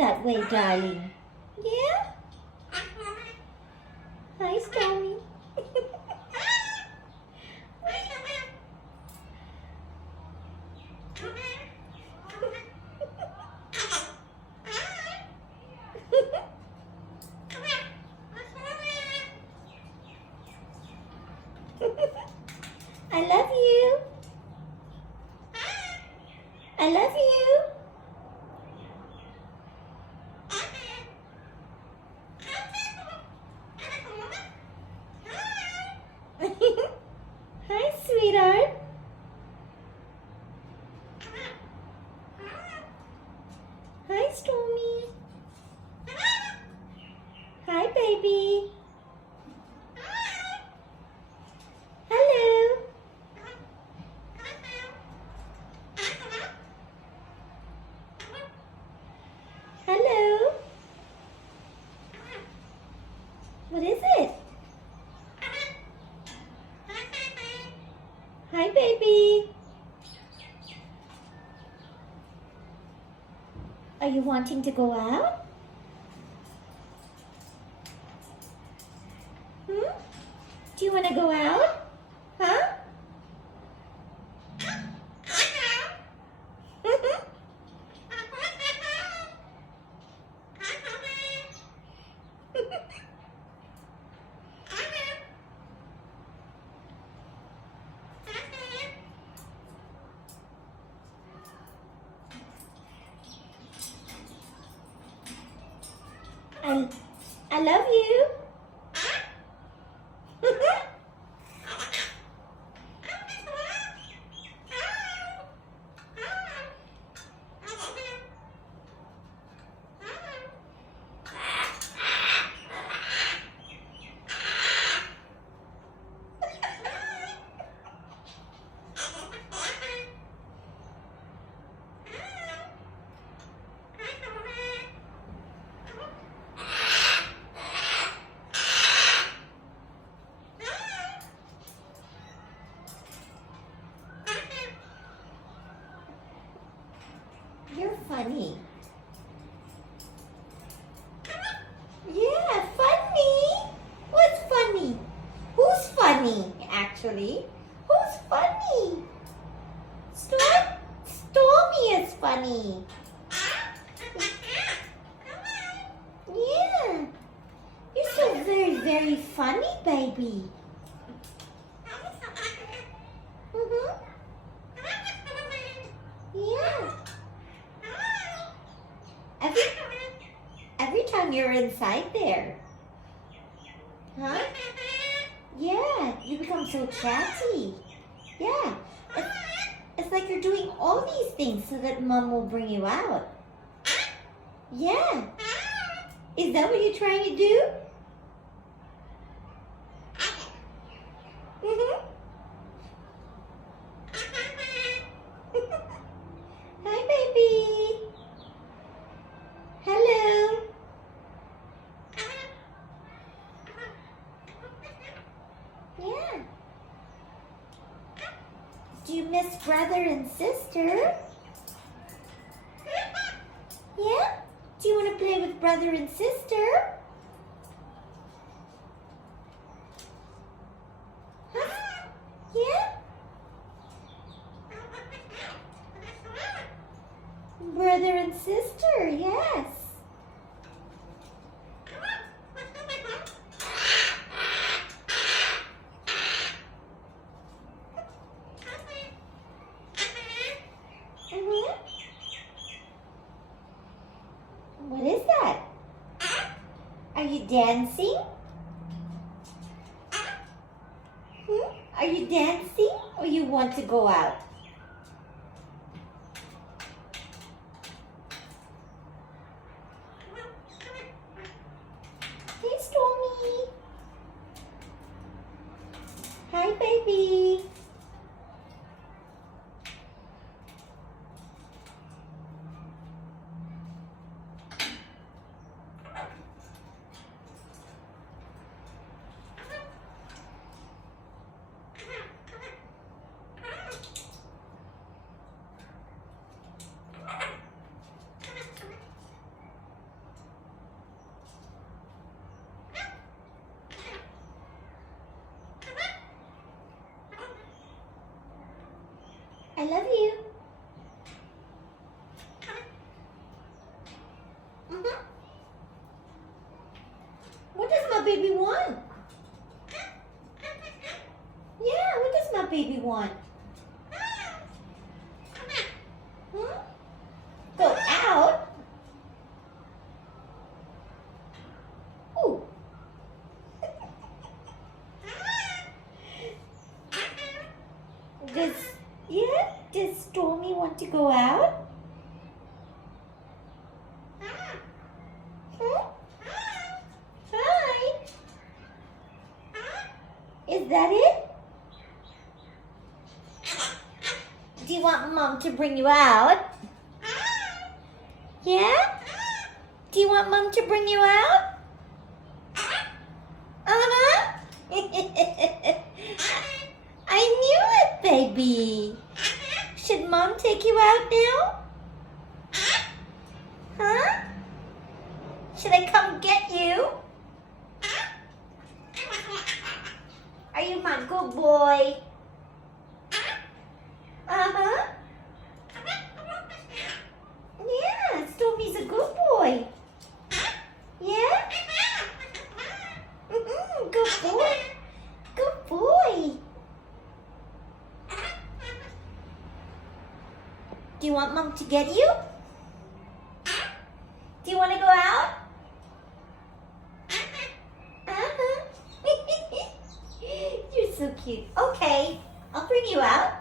that way, darling. Yeah? Hi, Stormy. I love you. I love you. Hi, sweetheart. Hi, Stormy. Hi, baby. Hello. Hello. What is it? Hi, baby. Are you wanting to go out? Do you want to go out? Huh? I love you. You're funny. Yeah, funny. What's funny? Who's funny, actually? Who's funny? Stormy is funny. Yeah. You're so very, very funny, baby. Yeah. Every time you're inside there. Huh? Yeah, you become so chatty. Yeah. It's like you're doing all these things so that Mom will bring you out. Yeah. Is that what you're trying to do? Hi, baby. Hello. Yeah. Do you miss brother and sister? Yeah? Do you want to play with brother and sister? Huh? Yeah? Brother and sister, yes. What is that? Are you dancing? Are you dancing or you want to go out? Hey, Stormy. Hi, baby. love you. Mm-hmm. What does my baby want? Yeah, what does my baby want? Hmm? Go out? Ooh. Does Stormy want to go out? Hmm? Hi. Is that it? Do you want Mom to bring you out? Yeah? Do you want Mom to bring you out? Uh-huh. I knew it, baby. Should Mom take you out now? Huh? Should I come get you? Are you my good boy? Uh-huh. Yeah, Stormy's a good boy. Yeah? Mm-mm, good boy. Good boy. Do you want Mom to get you? Do you want to go out? Uh-huh. You're so cute. Okay, I'll bring you out.